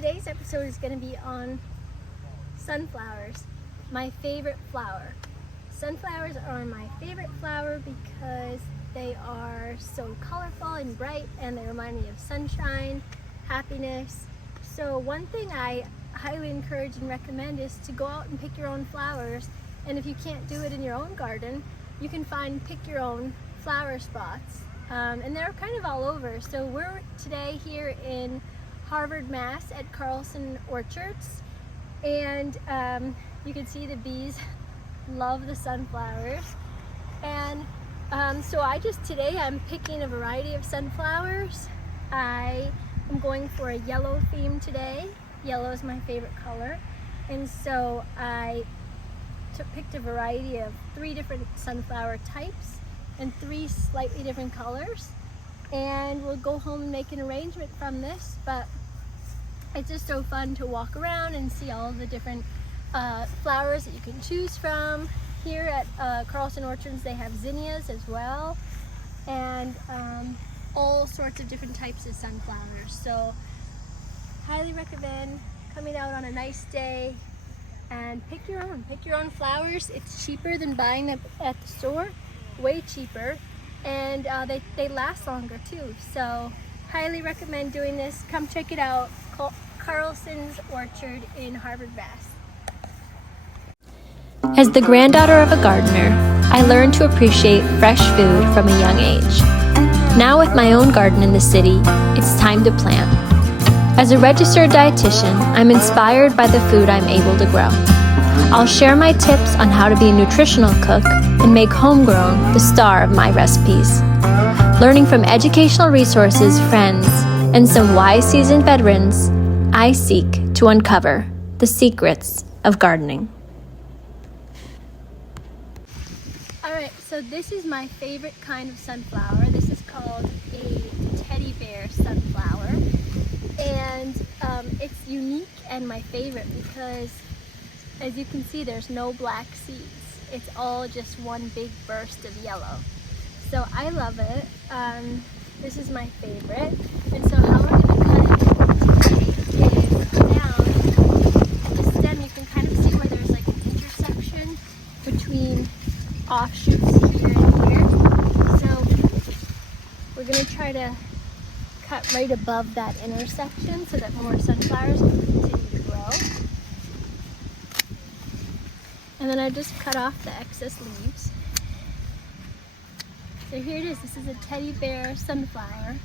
today's episode is going to be on sunflowers, my favorite flower. Sunflowers are my favorite flower because they are so colorful and bright, and they remind me of sunshine, happiness. So one thing I highly encourage and recommend is to go out and pick your own flowers. And if you can't do it in your own garden, you can find pick your own flower spots. And they're kind of all over. So we're today here in Harvard, Mass at Carlson Orchards. And you can see the bees love the sunflowers. And so today I'm picking a variety of sunflowers. I am going for a yellow theme today. Yellow is my favorite color. And so I picked a variety of 3 different sunflower types and 3 slightly different colors. And we'll go home and make an arrangement from this, but it's just so fun to walk around and see all the different flowers that you can choose from. Here at Carlson Orchards they have zinnias as well, and all sorts of different types of sunflowers. So highly recommend coming out on a nice day and pick your own flowers. It's cheaper than buying them at the store, way cheaper, and they last longer too. So highly recommend doing this. Come check it out. Carlson's Orchard in Harvard, Mass. As the granddaughter of a gardener, I learned to appreciate fresh food from a young age. Now with my own garden in the city, it's time to plant. As a registered dietitian, I'm inspired by the food I'm able to grow. I'll share my tips on how to be a nutritional cook and make homegrown the star of my recipes. Learning from educational resources, friends, and some wise seasoned veterans, I seek to uncover the secrets of gardening. Alright, so this is my favorite kind of sunflower. This is called a teddy bear sunflower. And it's unique and my favorite because, as you can see, there's no black seeds. It's all just one big burst of yellow. So I love it. This is my favorite. And so how we're going to cut it today is down the stem. You can kind of see where there's like an intersection between offshoots here and here. So we're going to try to cut right above that intersection so that more sunflowers will continue to grow. And then I just cut off the excess leaves. So here it is. This is a teddy bear sunflower,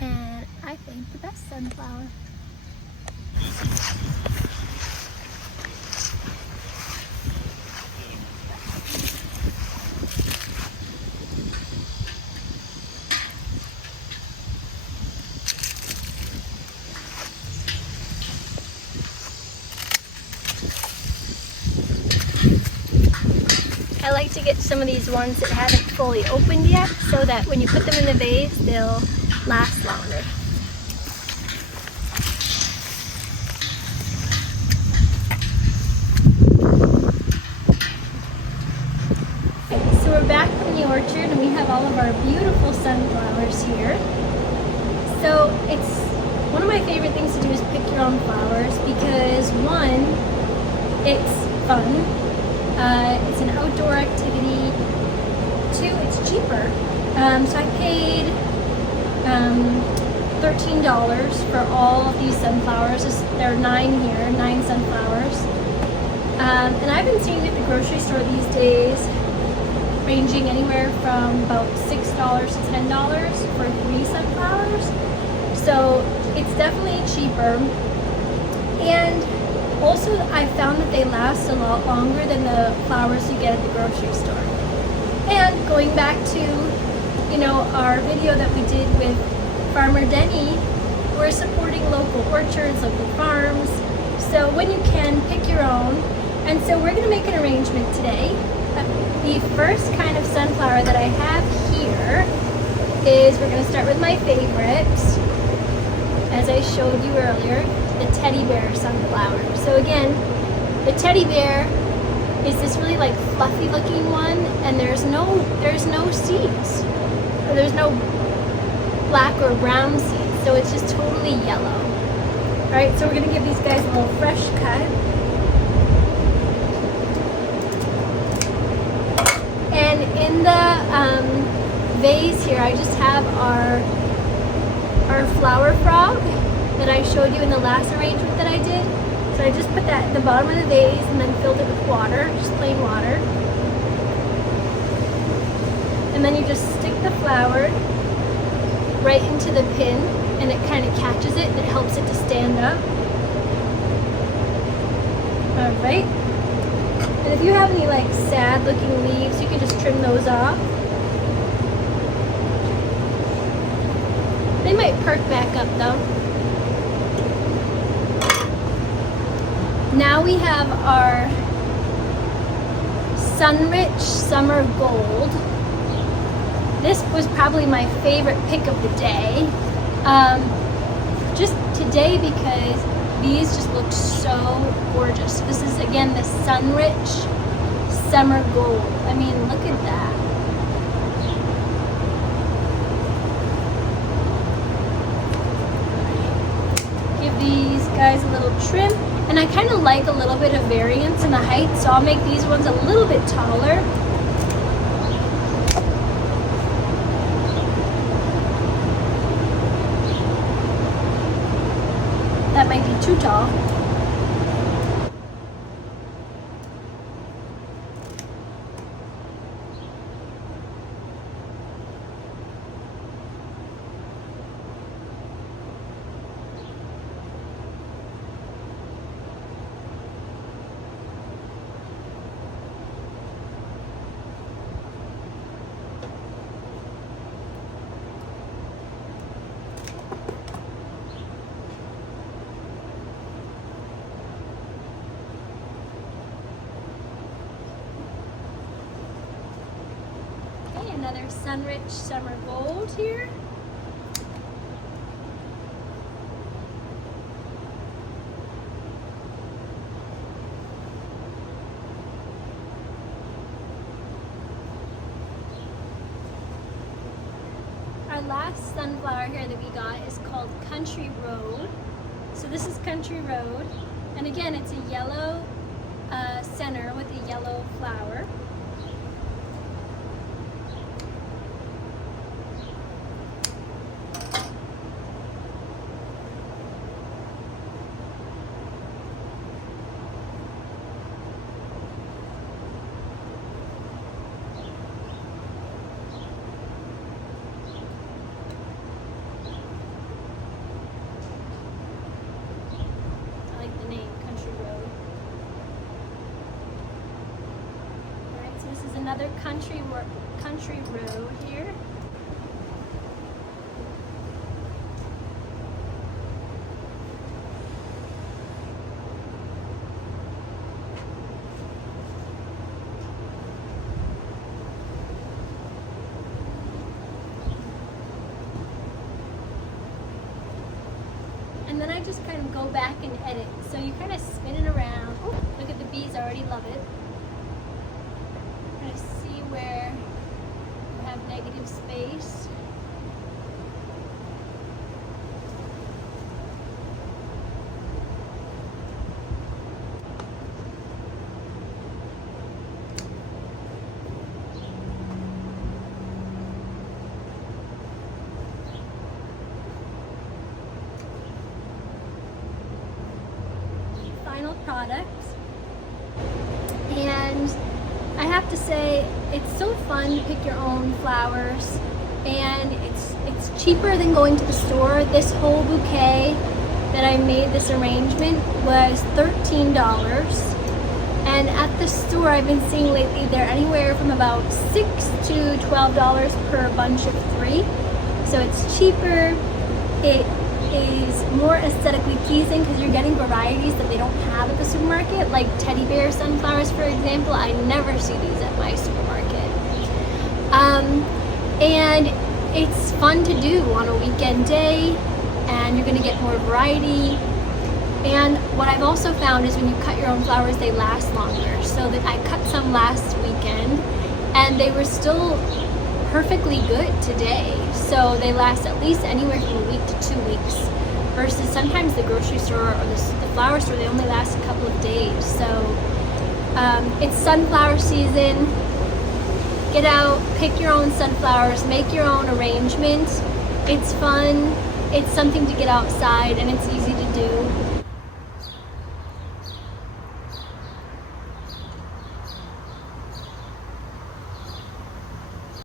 and I think the best sunflower. I like to get some of these ones that haven't fully opened yet, so that when you put them in the vase, they'll last longer. So we're back from the orchard and we have all of our beautiful sunflowers here. So it's one of my favorite things to do is pick your own flowers because, one, it's fun. It's an outdoor activity. 2, it's cheaper. So I paid $13 for all of these sunflowers. There are 9 here, 9 sunflowers. And I've been seeing at the grocery store these days ranging anywhere from about $6 to $10 for 3 sunflowers. So it's definitely cheaper. And also, I found that they last a lot longer than the flowers you get at the grocery store. And going back to, our video that we did with Farmer Denny, we're supporting local orchards, local farms. So when you can, pick your own. And so we're going to make an arrangement today. The first kind of sunflower that I have here is, we're going to start with my favorites, as I showed you earlier, the teddy bear sunflower. So again, the teddy bear is this really like fluffy looking one, and there's no seeds, or there's no black or brown seeds, so it's just totally yellow. Alright, so we're going to give these guys a little fresh cut. And in the vase here, I just have our flower frog that I showed you in the last arrangement that I did. So I just put that at the bottom of the vase and then filled it with water, just plain water. And then you just stick the flower right into the pin, and it kind of catches it and it helps it to stand up. Alright. And if you have any like sad looking leaves, you can just trim those off. They might perk back up though. Now we have our Sunrich Summer Gold. This was probably my favorite pick of the day. Just today because these just look so gorgeous. This is again the Sunrich Summer Gold. I mean, look at that. Give these guys a little trim. And I kind of like a little bit of variance in the height, so I'll make these ones a little bit taller. That might be too tall. Another Sunrich Summer Gold here. Our last sunflower here that we got is called Country Road. So this is Country Road, and again it's a yellow center with a yellow flower. Another country road here. And then I just kind of go back and edit. So you kind of spin it around. Oh, look at the bees, I already love it. See where we have negative space. Final product. And I have to say, it's so fun to pick your own flowers, and it's cheaper than going to the store. This whole bouquet that I made, this arrangement, was $13. And at the store I've been seeing lately, they're anywhere from about $6 to $12 per bunch of 3. So it's cheaper, it is more aesthetically pleasing because you're getting varieties that they don't have at the supermarket, like teddy bear sunflowers, for example. I never see these at my supermarket. And it's fun to do on a weekend day, and you're going to get more variety. And what I've also found is when you cut your own flowers, they last longer. So that I cut some last weekend, and they were still perfectly good today. So they last at least anywhere from a week to 2 weeks. versus sometimes the grocery store or the flower store, they only last a couple of days. So it's sunflower season. Get out, pick your own sunflowers, make your own arrangement. It's fun, it's something to get outside, and it's easy to do.